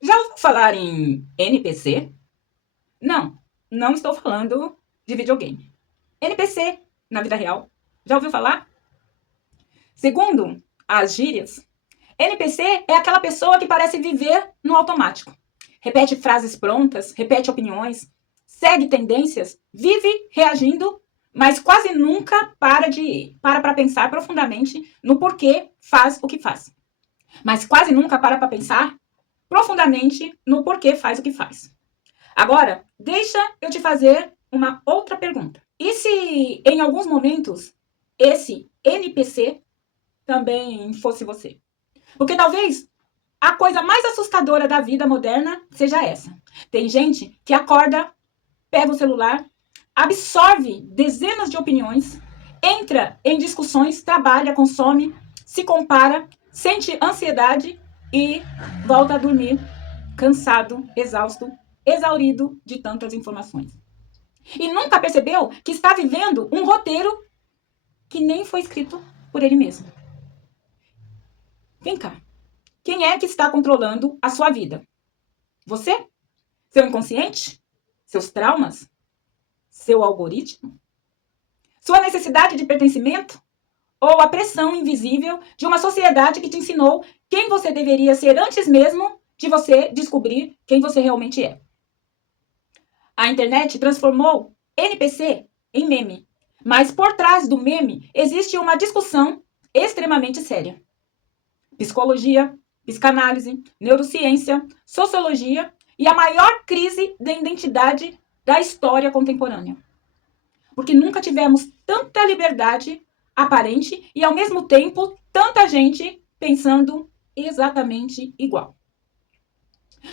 Já ouviu falar em NPC? Não, não estou falando de videogame. NPC, na vida real. Já ouviu falar? Segundo as gírias, NPC é aquela pessoa que parece viver no automático. Repete frases prontas, repete opiniões, segue tendências, vive reagindo, mas quase nunca para pensar profundamente no porquê faz o que faz. Mas quase nunca para pensar profundamente no porquê faz o que faz. Agora, deixa eu te fazer uma outra pergunta. E se em alguns momentos esse NPC também fosse você? Porque talvez a coisa mais assustadora da vida moderna seja essa. Tem gente que acorda, pega o celular, absorve dezenas de opiniões, entra em discussões, trabalha, consome, se compara, sente ansiedade e volta a dormir cansado, exausto, exaurido de tantas informações. E nunca percebeu que está vivendo um roteiro que nem foi escrito por ele mesmo. Vem cá. Quem é que está controlando a sua vida? Você? Seu inconsciente? Seus traumas? Seu algoritmo? Sua necessidade de pertencimento? Ou a pressão invisível de uma sociedade que te ensinou quem você deveria ser antes mesmo de você descobrir quem você realmente é? A internet transformou NPC em meme, mas por trás do meme existe uma discussão extremamente séria. Psicologia, psicanálise, neurociência, sociologia e a maior crise da identidade da história contemporânea. Porque nunca tivemos tanta liberdade aparente e, ao mesmo tempo, tanta gente pensando exatamente igual.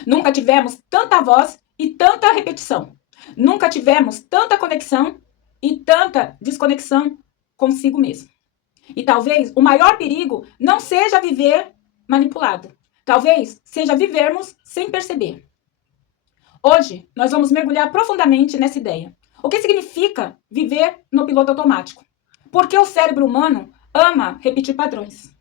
Nunca tivemos tanta voz e tanta repetição. Nunca tivemos tanta conexão e tanta desconexão consigo mesmo. E talvez o maior perigo não seja viver manipulado. Talvez seja vivermos sem perceber. Hoje, nós vamos mergulhar profundamente nessa ideia. O que significa viver no piloto automático? Por que o cérebro humano ama repetir padrões?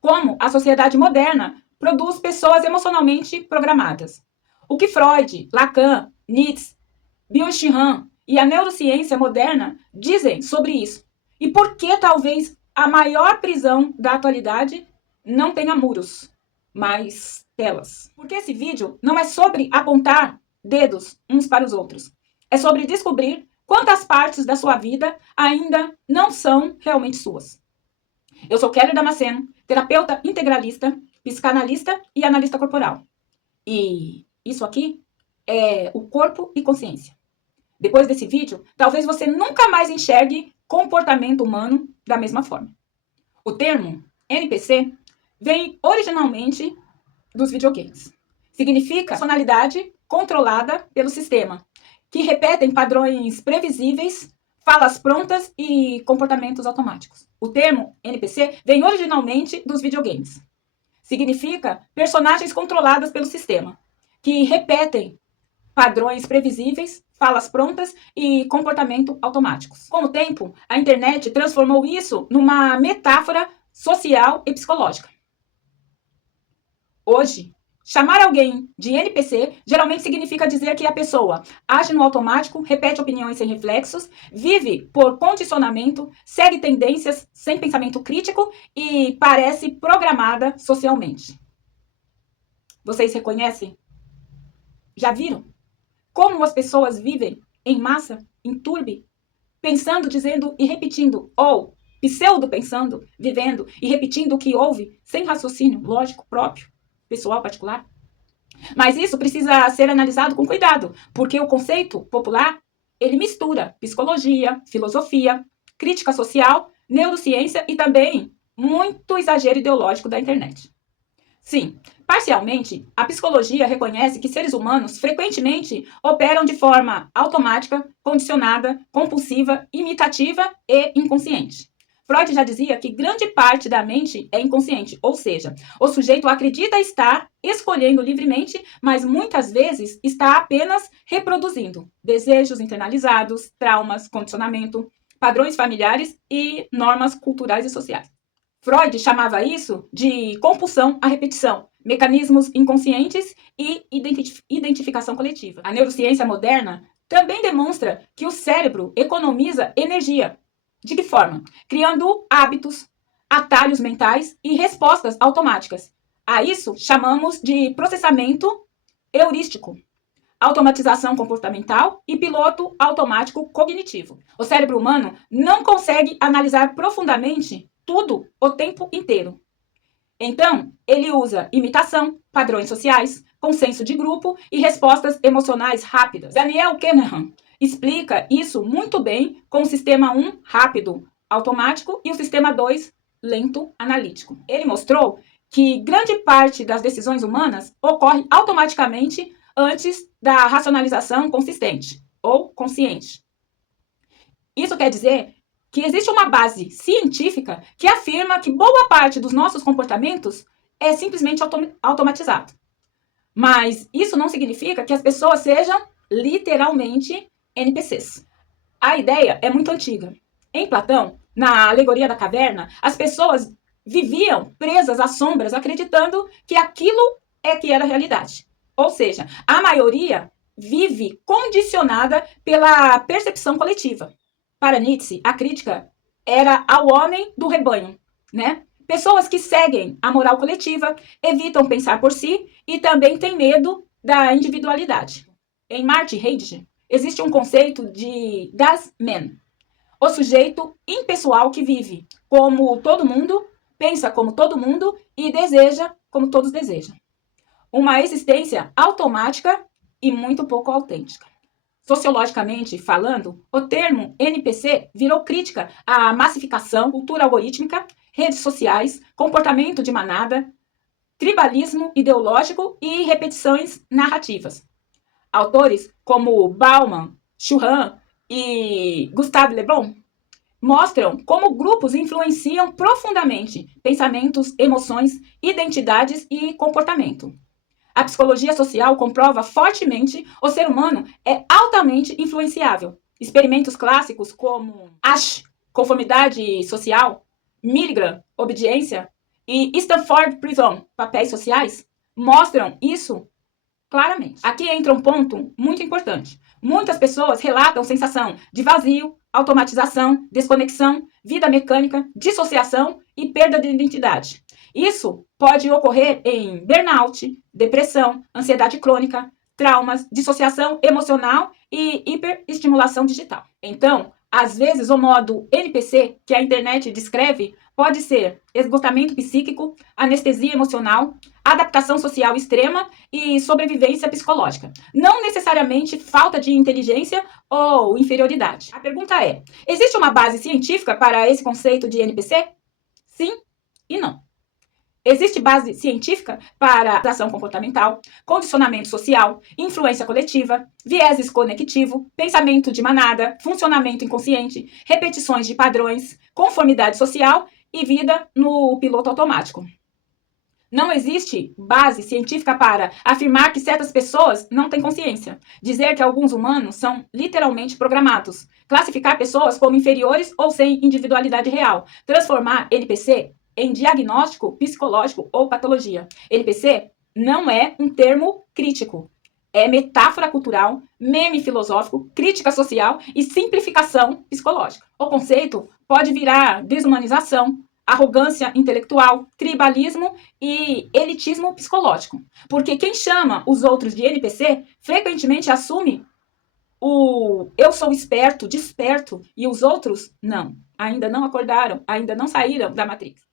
Como a sociedade moderna produz pessoas emocionalmente programadas? O que Freud, Lacan, Nietzsche, Byung-Chul Han e a neurociência moderna dizem sobre isso? E por que talvez a maior prisão da atualidade não tenha muros, mas telas? Porque esse vídeo não é sobre apontar dedos uns para os outros. É sobre descobrir quantas partes da sua vida ainda não são realmente suas. Eu sou Kelly Damasceno, terapeuta integralista, psicanalista e analista corporal. E isso aqui é o corpo e consciência. Depois desse vídeo, talvez você nunca mais enxergue comportamento humano da mesma forma. O termo NPC vem originalmente dos videogames. Significa personalidade controlada pelo sistema, que repetem padrões previsíveis, falas prontas e comportamentos automáticos. O termo NPC vem originalmente dos videogames. Significa personagens controladas pelo sistema, que repetem padrões previsíveis, falas prontas e comportamento automáticos. Com o tempo, a internet transformou isso numa metáfora social e psicológica. Hoje, chamar alguém de NPC geralmente significa dizer que a pessoa age no automático, repete opiniões sem reflexos, vive por condicionamento, segue tendências sem pensamento crítico e parece programada socialmente. Vocês reconhecem? Já viram? Como as pessoas vivem em massa, em turbe, pensando, dizendo e repetindo, ou pseudo-pensando, vivendo e repetindo o que ouve, sem raciocínio lógico próprio, pessoal, particular. Mas isso precisa ser analisado com cuidado, porque o conceito popular, ele mistura psicologia, filosofia, crítica social, neurociência e também muito exagero ideológico da internet. Sim, parcialmente, a psicologia reconhece que seres humanos frequentemente operam de forma automática, condicionada, compulsiva, imitativa e inconsciente. Freud já dizia que grande parte da mente é inconsciente, ou seja, o sujeito acredita estar escolhendo livremente, mas muitas vezes está apenas reproduzindo desejos internalizados, traumas, condicionamento, padrões familiares e normas culturais e sociais. Freud chamava isso de compulsão à repetição, mecanismos inconscientes e identificação coletiva. A neurociência moderna também demonstra que o cérebro economiza energia. De que forma? Criando hábitos, atalhos mentais e respostas automáticas. A isso chamamos de processamento heurístico, automatização comportamental e piloto automático cognitivo. O cérebro humano não consegue analisar profundamente tudo o tempo inteiro. Então, ele usa imitação, padrões sociais, consenso de grupo e respostas emocionais rápidas. Daniel Kahneman explica isso muito bem com o sistema 1 rápido, automático, e o sistema 2 lento, analítico. Ele mostrou que grande parte das decisões humanas ocorre automaticamente antes da racionalização consistente ou consciente. Isso quer dizer que existe uma base científica que afirma que boa parte dos nossos comportamentos é simplesmente automatizado. Mas isso não significa que as pessoas sejam literalmente NPCs. A ideia é muito antiga. Em Platão, na alegoria da caverna, as pessoas viviam presas às sombras, acreditando que aquilo é que era a realidade. Ou seja, a maioria vive condicionada pela percepção coletiva. Para Nietzsche, a crítica era ao homem do rebanho, né? Pessoas que seguem a moral coletiva, evitam pensar por si e também têm medo da individualidade. Em Martin Heidegger, existe um conceito de das Man, o sujeito impessoal que vive como todo mundo, pensa como todo mundo e deseja como todos desejam. Uma existência automática e muito pouco autêntica. Sociologicamente falando, o termo NPC virou crítica à massificação, cultura algorítmica, redes sociais, comportamento de manada, tribalismo ideológico e repetições narrativas. Autores como Bauman, Churran e Gustave Le Bon mostram como grupos influenciam profundamente pensamentos, emoções, identidades e comportamento. A psicologia social comprova fortemente o ser humano é altamente influenciável. Experimentos clássicos como Asch, conformidade social, Milgram, obediência, e Stanford Prison, papéis sociais, mostram isso claramente. Aqui entra um ponto muito importante. Muitas pessoas relatam sensação de vazio, automatização, desconexão, vida mecânica, dissociação e perda de identidade. Isso pode ocorrer em burnout, depressão, ansiedade crônica, traumas, dissociação emocional e hiperestimulação digital. Então, às vezes, o modo NPC que a internet descreve pode ser esgotamento psíquico, anestesia emocional, adaptação social extrema e sobrevivência psicológica. Não necessariamente falta de inteligência ou inferioridade. A pergunta é: existe uma base científica para esse conceito de NPC? Sim e não. Existe base científica para ação comportamental, condicionamento social, influência coletiva, vieses conectivo, pensamento de manada, funcionamento inconsciente, repetições de padrões, conformidade social e vida no piloto automático. Não existe base científica para afirmar que certas pessoas não têm consciência, dizer que alguns humanos são literalmente programados, classificar pessoas como inferiores ou sem individualidade real, transformar NPC em diagnóstico psicológico ou patologia. NPC não é um termo crítico. É metáfora cultural, meme filosófico, crítica social e simplificação psicológica. O conceito pode virar desumanização, arrogância intelectual, tribalismo e elitismo psicológico. Porque quem chama os outros de NPC frequentemente assume o eu sou esperto, desperto, e os outros não. Ainda não acordaram, ainda não saíram da Matrix.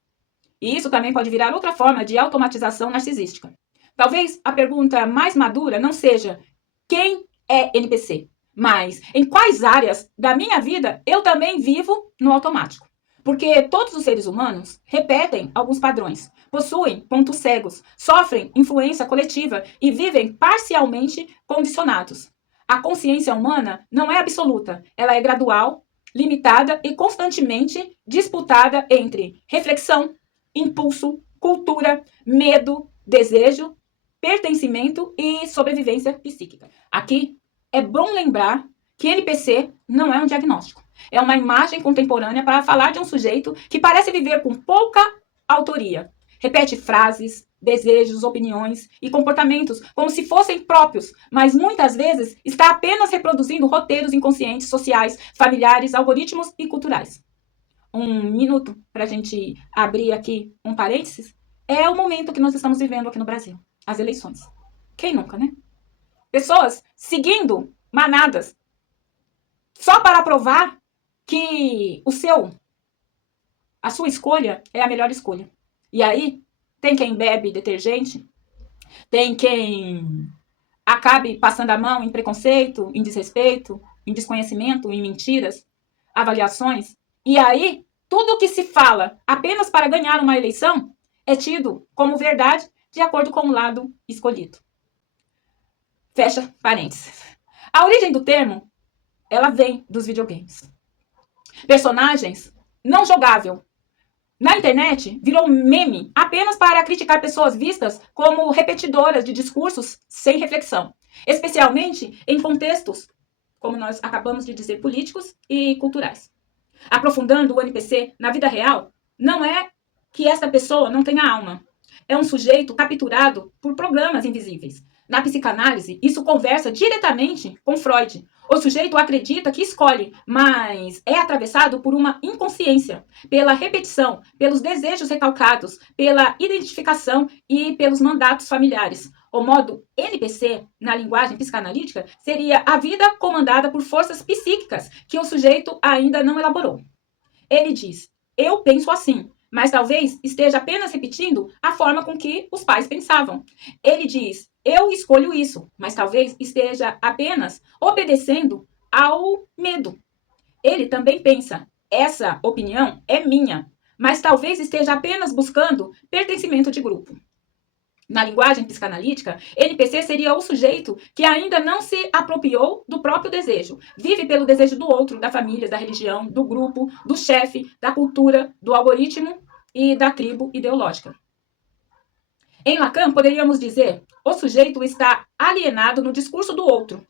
E isso também pode virar outra forma de automatização narcisística. Talvez a pergunta mais madura não seja quem é NPC, mas em quais áreas da minha vida eu também vivo no automático. Porque todos os seres humanos repetem alguns padrões, possuem pontos cegos, sofrem influência coletiva e vivem parcialmente condicionados. A consciência humana não é absoluta, ela é gradual, limitada e constantemente disputada entre reflexão, impulso, cultura, medo, desejo, pertencimento e sobrevivência psíquica. Aqui é bom lembrar que NPC não é um diagnóstico. É uma imagem contemporânea para falar de um sujeito que parece viver com pouca autoria. Repete frases, desejos, opiniões e comportamentos como se fossem próprios, mas muitas vezes está apenas reproduzindo roteiros inconscientes, sociais, familiares, algoritmos e culturais. Um minuto para a gente abrir aqui um parênteses. É o momento que nós estamos vivendo aqui no Brasil, as eleições. Quem nunca, né? Pessoas seguindo manadas só para provar que a sua escolha é a melhor escolha. E aí, tem quem bebe detergente, tem quem acabe passando a mão em preconceito, em desrespeito, em desconhecimento, em mentiras, avaliações. E aí, tudo o que se fala apenas para ganhar uma eleição é tido como verdade de acordo com o lado escolhido. Fecha parênteses. A origem do termo, ela vem dos videogames. Personagens não jogável. Na internet, virou meme apenas para criticar pessoas vistas como repetidoras de discursos sem reflexão, especialmente em contextos, como nós acabamos de dizer, políticos e culturais. Aprofundando o NPC na vida real, não é que esta pessoa não tenha alma. É um sujeito capturado por programas invisíveis. Na psicanálise, isso conversa diretamente com Freud. O sujeito acredita que escolhe, mas é atravessado por uma inconsciência, pela repetição, pelos desejos recalcados, pela identificação e pelos mandatos familiares. O modo NPC, na linguagem psicanalítica, seria a vida comandada por forças psíquicas que o sujeito ainda não elaborou. Ele diz, eu penso assim, mas talvez esteja apenas repetindo a forma com que os pais pensavam. Ele diz, eu escolho isso, mas talvez esteja apenas obedecendo ao medo. Ele também pensa, essa opinião é minha, mas talvez esteja apenas buscando pertencimento de grupo. Na linguagem psicanalítica, NPC seria o sujeito que ainda não se apropriou do próprio desejo. Vive pelo desejo do outro, da família, da religião, do grupo, do chefe, da cultura, do algoritmo e da tribo ideológica. Em Lacan, poderíamos dizer, o sujeito está alienado no discurso do outro.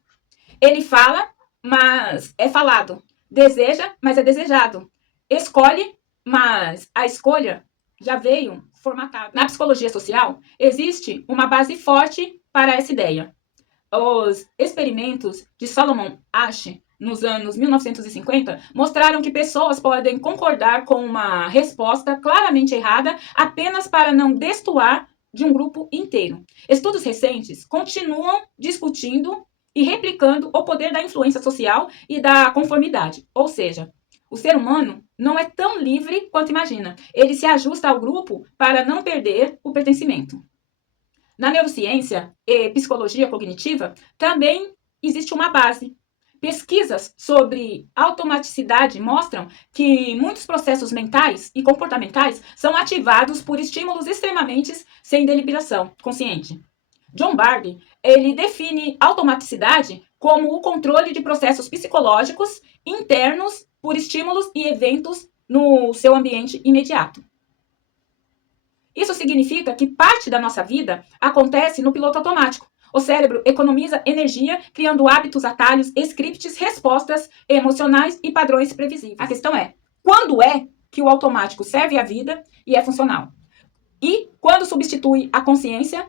Ele fala, mas é falado. Deseja, mas é desejado. Escolhe, mas a escolha já veio formatada. Na psicologia social, existe uma base forte para essa ideia. Os experimentos de Solomon Asch, nos anos 1950, mostraram que pessoas podem concordar com uma resposta claramente errada apenas para não destoar de um grupo inteiro. Estudos recentes continuam discutindo e replicando o poder da influência social e da conformidade. Ou seja, o ser humano não é tão livre quanto imagina. Ele se ajusta ao grupo para não perder o pertencimento. Na neurociência e psicologia cognitiva, também existe uma base. Pesquisas sobre automaticidade mostram que muitos processos mentais e comportamentais são ativados por estímulos extremamente sem deliberação consciente. John Bowlby, ele define automaticidade como o controle de processos psicológicos internos por estímulos e eventos no seu ambiente imediato. Isso significa que parte da nossa vida acontece no piloto automático. O cérebro economiza energia criando hábitos, atalhos, scripts, respostas emocionais e padrões previsíveis. A questão é, quando é que o automático serve à vida e é funcional? E quando substitui a consciência,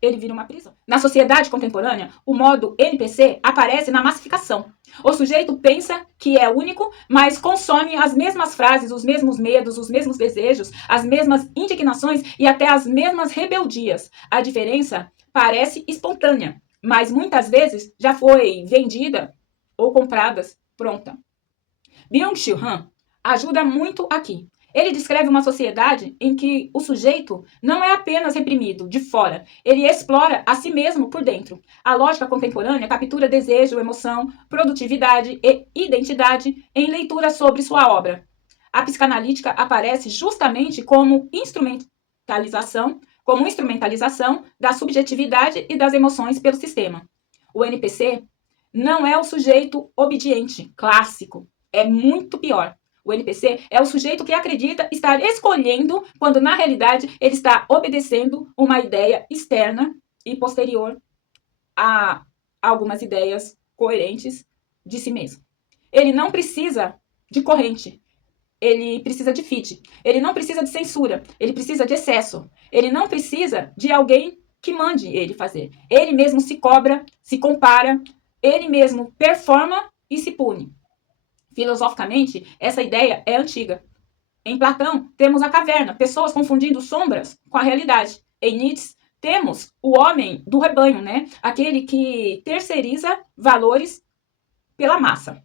ele vira uma prisão. Na sociedade contemporânea, o modo NPC aparece na massificação. O sujeito pensa que é único, mas consome as mesmas frases, os mesmos medos, os mesmos desejos, as mesmas indignações e até as mesmas rebeldias. A diferença parece espontânea, mas muitas vezes já foi vendida ou comprada pronta. Byung-Chul Han ajuda muito aqui. Ele descreve uma sociedade em que o sujeito não é apenas reprimido de fora, ele explora a si mesmo por dentro. A lógica contemporânea captura desejo, emoção, produtividade e identidade em leitura sobre sua obra. A psicanalítica aparece justamente como instrumentalização da subjetividade e das emoções pelo sistema. O NPC não é o sujeito obediente, clássico, é muito pior. O NPC é o sujeito que acredita estar escolhendo, quando na realidade ele está obedecendo uma ideia externa e posterior a algumas ideias coerentes de si mesmo. Ele não precisa de corrente. ele precisa de feed. Ele não precisa de censura. Ele precisa de excesso. Ele não precisa de alguém que mande ele fazer. Ele mesmo se cobra, se compara, ele mesmo performa e se pune. Filosoficamente, essa ideia é antiga. Em Platão, temos a caverna, pessoas confundindo sombras com a realidade. Em Nietzsche, temos o homem do rebanho, né? Aquele que terceiriza valores pela massa.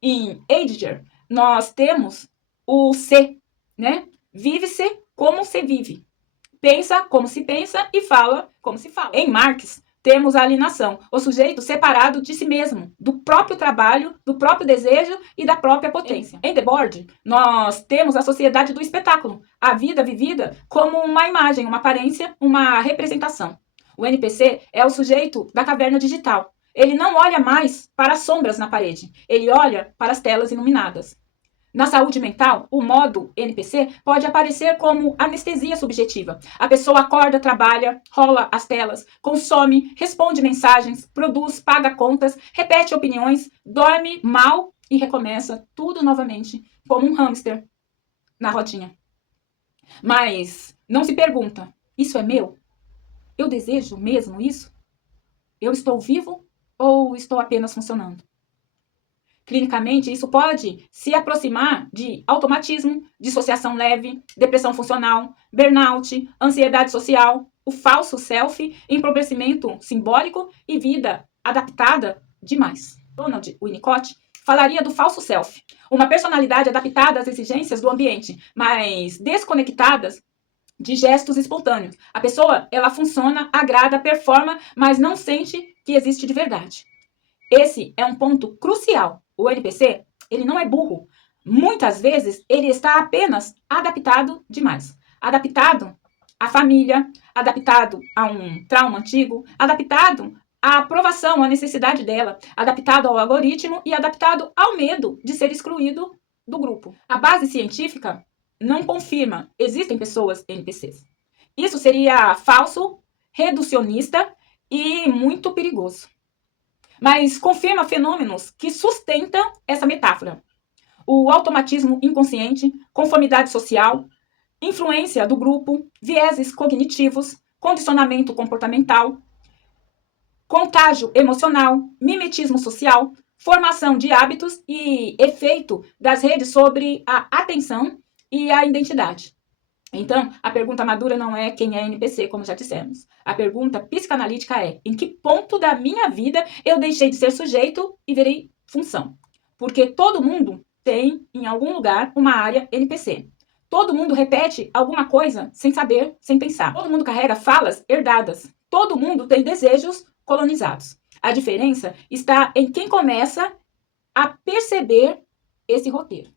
Em Heidegger, nós temos o se, né? Vive-se como se vive. Pensa como se pensa e fala como se fala. Em Marx, temos a alienação, o sujeito separado de si mesmo, do próprio trabalho, do próprio desejo e da própria potência. Em Debord, nós temos a sociedade do espetáculo, a vida vivida como uma imagem, uma aparência, uma representação. O NPC é o sujeito da caverna digital. Ele não olha mais para as sombras na parede, ele olha para as telas iluminadas. Na saúde mental, o modo NPC pode aparecer como anestesia subjetiva. A pessoa acorda, trabalha, rola as telas, consome, responde mensagens, produz, paga contas, repete opiniões, dorme mal e recomeça tudo novamente, como um hamster na rodinha. Mas não se pergunta, isso é meu? Eu desejo mesmo isso? Eu estou vivo ou estou apenas funcionando? Clinicamente, isso pode se aproximar de automatismo, dissociação leve, depressão funcional, burnout, ansiedade social, o falso self, empobrecimento simbólico e vida adaptada demais. Donald Winnicott falaria do falso self, uma personalidade adaptada às exigências do ambiente, mas desconectadas de gestos espontâneos. A pessoa, ela funciona, agrada, performa, mas não sente que existe de verdade. Esse é um ponto crucial. O NPC, ele não é burro. Muitas vezes, ele está apenas adaptado demais. Adaptado à família, adaptado a um trauma antigo, adaptado à aprovação, à necessidade dela, adaptado ao algoritmo e adaptado ao medo de ser excluído do grupo. A base científica não confirma. Existem pessoas NPCs. Isso seria falso, reducionista e muito perigoso. Mas confirma fenômenos que sustentam essa metáfora. O automatismo inconsciente, conformidade social, influência do grupo, vieses cognitivos, condicionamento comportamental, contágio emocional, mimetismo social, formação de hábitos e efeito das redes sobre a atenção e a identidade. Então, a pergunta madura não é quem é NPC, como já dissemos. A pergunta psicanalítica é: em que ponto da minha vida eu deixei de ser sujeito e virei função? Porque todo mundo tem, em algum lugar, uma área NPC. Todo mundo repete alguma coisa sem saber, sem pensar. Todo mundo carrega falas herdadas. Todo mundo tem desejos colonizados. A diferença está em quem começa a perceber esse roteiro.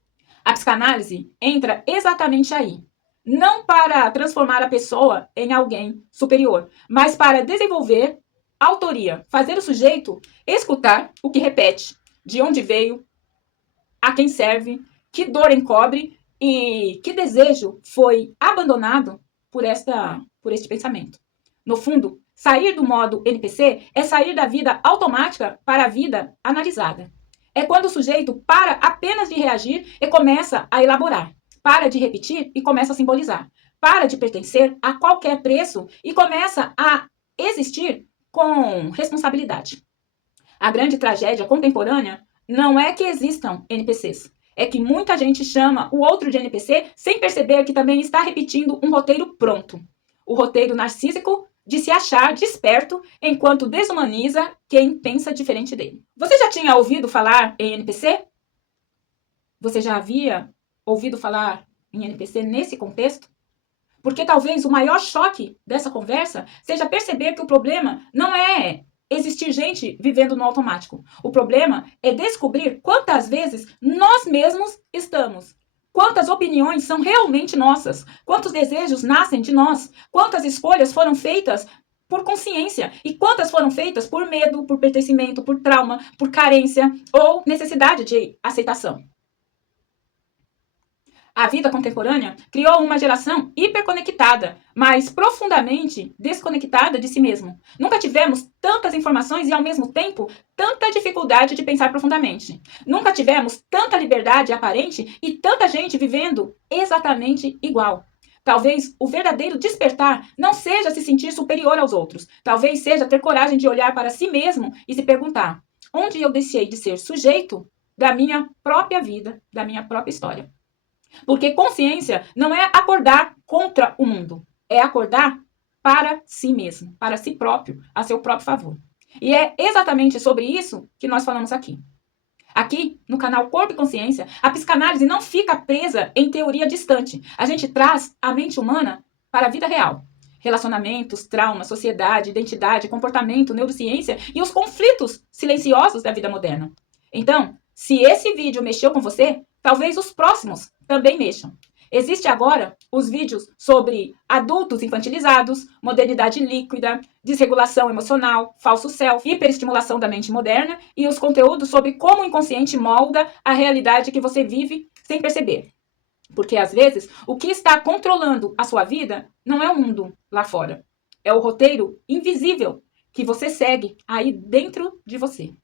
A psicanálise entra exatamente aí. Não para transformar a pessoa em alguém superior, mas para desenvolver autoria, fazer o sujeito escutar o que repete, de onde veio, a quem serve, que dor encobre e que desejo foi abandonado por este pensamento. No fundo, sair do modo NPC é sair da vida automática para a vida analisada. É quando o sujeito para apenas de reagir e começa a elaborar. Para de repetir e começa a simbolizar. Para de pertencer a qualquer preço e começa a existir com responsabilidade. A grande tragédia contemporânea não é que existam NPCs. É que muita gente chama o outro de NPC sem perceber que também está repetindo um roteiro pronto. O roteiro narcísico de se achar desperto enquanto desumaniza quem pensa diferente dele. Você já tinha ouvido falar em NPC? Você já havia ouvido falar em NPC nesse contexto? Porque talvez o maior choque dessa conversa seja perceber que o problema não é existir gente vivendo no automático. O problema é descobrir quantas vezes nós mesmos estamos. Quantas opiniões são realmente nossas? Quantos desejos nascem de nós? Quantas escolhas foram feitas por consciência? E quantas foram feitas por medo, por pertencimento, por trauma, por carência ou necessidade de aceitação? A vida contemporânea criou uma geração hiperconectada, mas profundamente desconectada de si mesmo. Nunca tivemos tantas informações e, ao mesmo tempo, tanta dificuldade de pensar profundamente. Nunca tivemos tanta liberdade aparente e tanta gente vivendo exatamente igual. Talvez o verdadeiro despertar não seja se sentir superior aos outros. Talvez seja ter coragem de olhar para si mesmo e se perguntar: onde eu deixei de ser sujeito da minha própria vida, da minha própria história? Porque consciência não é acordar contra o mundo, é acordar para si mesmo, para si próprio, a seu próprio favor. E é exatamente sobre isso que nós falamos aqui. Aqui, no canal Corpo e Consciência, a psicanálise não fica presa em teoria distante. A gente traz a mente humana para a vida real. Relacionamentos, trauma, sociedade, identidade, comportamento, neurociência e os conflitos silenciosos da vida moderna. Então, se esse vídeo mexeu com você, talvez os próximos também mexam. Existe agora os vídeos sobre adultos infantilizados, modernidade líquida, desregulação emocional, falso self, hiperestimulação da mente moderna e os conteúdos sobre como o inconsciente molda a realidade que você vive sem perceber. Porque, às vezes, o que está controlando a sua vida não é o mundo lá fora. É o roteiro invisível que você segue aí dentro de você.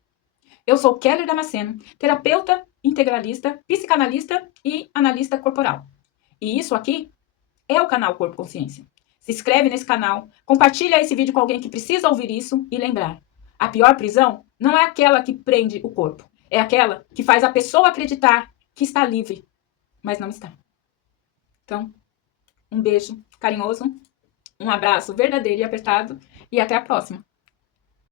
Eu sou Keller Damasceno, terapeuta integralista, psicanalista e analista corporal. E isso aqui é o canal Corpo Consciência. Se inscreve nesse canal, compartilha esse vídeo com alguém que precisa ouvir isso e lembrar. A pior prisão não é aquela que prende o corpo, é aquela que faz a pessoa acreditar que está livre, mas não está. Então, um beijo carinhoso, um abraço verdadeiro e apertado e até a próxima.